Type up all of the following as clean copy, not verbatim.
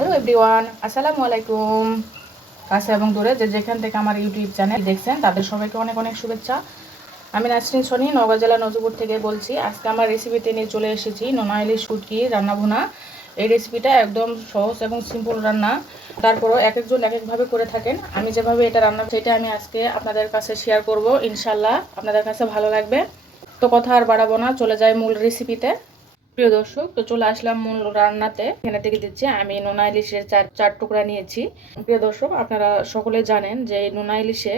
Hello everyone, আসসালামু আলাইকুম। কাছে এবং দূরে যে যেখান থেকে আমার ইউটিউব চ্যানেল দেখছেন তাদের সবাইকে অনেক অনেক শুভেচ্ছা। আমি নাসরিন সনি, নওগাঁ জেলা নজরপুর থেকে বলছি। আজকে আমার রেসিপিতে নিয়ে চলে এসেছি নোনা ইলিশ শুটকি রান্না ভুনা। এই রেসিপিটা একদম সহজ এবং সিম্পল রান্না, তারপরও এক একজন এক একভাবে করে থাকেন। আমি যেভাবে এটা রান্না সেটা আমি আজকে আপনাদের কাছে শেয়ার করব। ইনশাল্লাহ আপনাদের কাছে ভালো লাগবে। তো কথা আর বাড়াবো না, চলে যাই মূল রেসিপিতে। প্রিয় দর্শক, তো চলে আসলাম মূল রান্নাতে। এখানে থেকে দিচ্ছি আমি নোনা ইলিশের চার টুকরা নিয়েছি। প্রিয় দর্শক, আপনারা সকলে জানেন যে এই নোনা ইলিশে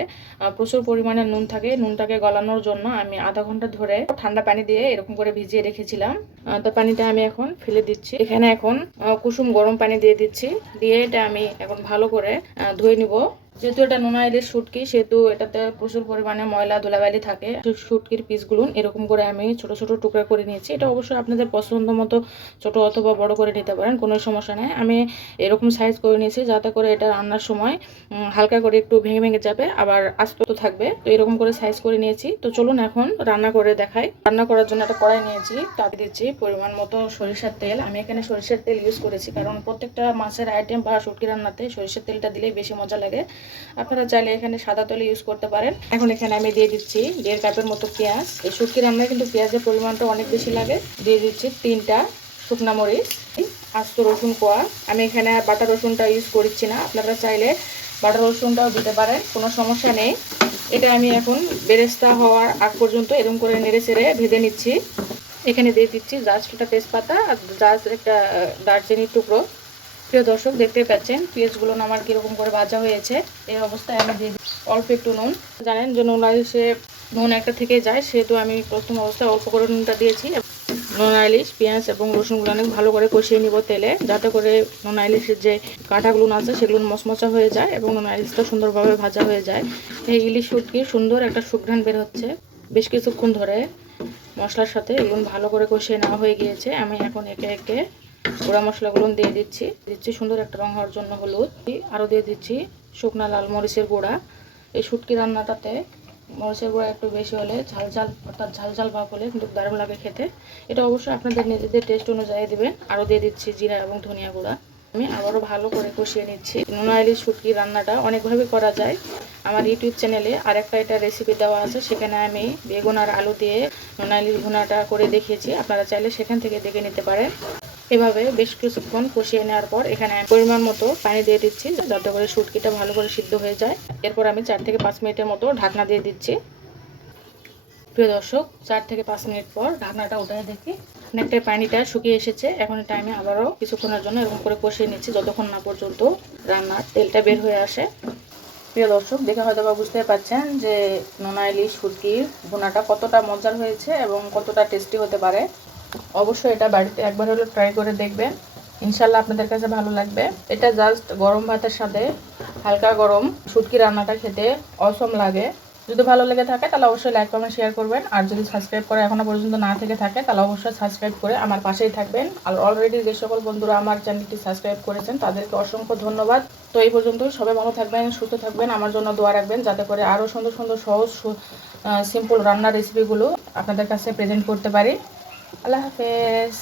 প্রচুর পরিমাণে নুন থাকে। নুনটাকে গলানোর জন্য আমি আধা ঘন্টা ধরে ঠান্ডা পানি দিয়ে এরকম করে ভিজিয়ে রেখেছিলাম। তো পানিটা আমি এখন ফেলে দিচ্ছি। এখানে এখন কুসুম গরম পানি দিয়ে দিচ্ছি। দিয়ে এটা আমি এখন ভালো করে ধুয়ে নিব। যেহেতু এটা নোনা ইলিশ শুটকি, সেহেতু এটাতে প্রচুর পরিমাণে ময়লা ধুলাবালি থাকে। শুটকির পিসগুলো এরকম করে আমি ছোট ছোট টুকরা করে নিয়েছি। এটা অবশ্যই আপনাদের পছন্দ মতো ছোট অথবা বড় করে নিতে পারেন, কোনো সমস্যা নেই। আমি এরকম সাইজ করে নিয়েছি যাতে করে এটা রান্নার সময় হালকা করে একটু ভেঙে ভেঙে যাবে, আবার আস্ত থাকবে। তো এরকম করে সাইজ করে নিয়েছি। তো চলুন এখন রান্না করে দেখাই। রান্না করার জন্য একটা কড়াই নিয়েছি, তাতে দিচ্ছি পরিমাণ মতো সরিষার তেল। আমি এখানে সরিষার তেল ইউজ করেছি, কারণ প্রত্যেকটা মাছের আইটেম বা শুটকি রান্নাতে সরিষার তেলটা দিলেই বেশি মজা লাগে। আপনারা চাইলে এখানে সাদা তেল ইউজ করতে পারেন। এখন এখানে আমি দিয়ে দিচ্ছি 1.5 কাপের মতো পেঁয়াজ। এই শুটকি রান্নায় কিন্তু পেঁয়াজের পরিমাণটা অনেক বেশি লাগে। দিয়ে দিচ্ছি 3টা শুকনা মরিচ, আস্ত রসুন কোয়া। আমি এখানে বাটা রসুনটা ইউজ করছি না, আপনারা চাইলে বাটা রসুনটাও দিতে পারেন, কোনো সমস্যা নেই। এটা আমি এখন বেরেস্তা হওয়ার আগ পর্যন্ত এরকম করে নেড়ে চেড়ে ভেজে নিচ্ছি। এখানে দিয়ে দিচ্ছি জাস্ট একটা তেজপাতা আর জাস্ট একটা দারচিনির টুকরো। প্রিয় দর্শক, দেখতে পাচ্ছেন পেঁয়াজগুলো আমার কীরকম করে ভাজা হয়েছে। এই অবস্থায় আমি দিয়ে অল্প একটু নুন। জানেন যে নোনা ইলিশে নুন একটা থেকে যায়, সেহেতু আমি প্রথম অবস্থায় অল্প করে নুনটা দিয়েছি। নোনা ইলিশ পেঁয়াজ এবং রসুনগুলো অনেক ভালো করে কষিয়ে নিব তেলে, যাতে করে নোনা ইলিশের যে কাঁটাগুলো আছে সেগুলো মচমচা হয়ে যায় এবং নোনা ইলিশটা সুন্দরভাবে ভাজা হয়ে যায়। এই ইলিশ শুটকির সুন্দর একটা সুঘ্রাণ বের হচ্ছে বেশ কিছুক্ষণ ধরে মশলার সাথে। এগুলো ভালো করে কষিয়ে নেওয়া হয়ে গিয়েছে। আমি এখন একে একে গুঁড়া মশলাগুলো দিয়ে দিচ্ছি সুন্দর একটা রং হওয়ার জন্য হলুদ, আরও দিয়ে দিচ্ছি শুকনা লাল মরিচের গুঁড়া। এই শুটকি রান্নাটাতে মরিচের গুঁড়া একটু বেশি হলে ঝাল ঝাল অর্থাৎ ঝাল ঝাল ভাব হলে কিন্তু দারুণ লাগে খেতে। এটা অবশ্যই আপনাদের নিজেদের টেস্ট অনুযায়ী দেবেন। আরও দিয়ে দিচ্ছি জিরা এবং ধনিয়া গুঁড়া। আমি আবারও ভালো করে কষিয়ে নিচ্ছি। নোনা ইলিশ শুটকি রান্নাটা অনেকভাবে করা যায়। আমার ইউটিউব চ্যানেলে আরেকটা এটা রেসিপি দেওয়া আছে, সেখানে আমি বেগুন আর আলু দিয়ে নোনা ইলিশ ভুনাটা করে দেখিয়েছি। আপনারা চাইলে সেখান থেকে দেখে নিতে পারেন। এভাবে বেশ কিছুক্ষণ কষিয়ে নেওয়ার পর এখানে আমি পরিমাণ মতো পানি দিয়ে দিচ্ছি, যাতে করে শুটকিটা ভালো করে সিদ্ধ হয়ে যায়। এরপর আমি 4 থেকে 5 মিনিটের মতো ঢাকনা দিয়ে দিচ্ছি। প্রিয় দর্শক, 4 থেকে 5 মিনিট পর ঢাকনাটা উঠায় দেখি অনেকটাই পানিটা শুকিয়ে এসেছে। এখন এটা আমি আবারও কিছুক্ষণের জন্য এরকম করে কষিয়ে নিচ্ছি, যতক্ষণ না পর্যন্ত রান্নার তেলটা বের হয়ে আসে। প্রিয় দর্শক, দেখে হয়তো বা বুঝতে পারছেন যে নোনা ইলিশ শুটকির ভুনাটা কতটা মজার হয়েছে এবং কতটা টেস্টি হতে পারে। অবশ্যই এটা বাড়িতে একবার হলেও ট্রাই করে দেখবেন, ইনশাল্লাহ আপনাদের কাছে ভালো লাগবে। এটা জাস্ট গরম ভাতের সাথে হালকা গরম শুটকি রান্নাটা খেতে অসম লাগে। যদি ভালো লেগে থাকে তাহলে অবশ্যই লাইক কমেন্ট শেয়ার করবেন। আর যদি সাবস্ক্রাইব করে এখনো পর্যন্ত না থেকে থাকে তাহলে অবশ্যই সাবস্ক্রাইব করে আমার পাশেই থাকবেন। আর অলরেডি যে সকল বন্ধুরা আমার চ্যানেলটি সাবস্ক্রাইব করেছেন তাদেরকে অসংখ্য ধন্যবাদ। তো এই পর্যন্ত সবাই ভালো থাকবেন, সুস্থ থাকবেন, আমার জন্য দোয়া রাখবেন, যাতে করে আরও সুন্দর সুন্দর সহজ সিম্পল রান্নার রেসিপিগুলো আপনাদের কাছে প্রেজেন্ট করতে পারি। আল্লাহ হাফেজ।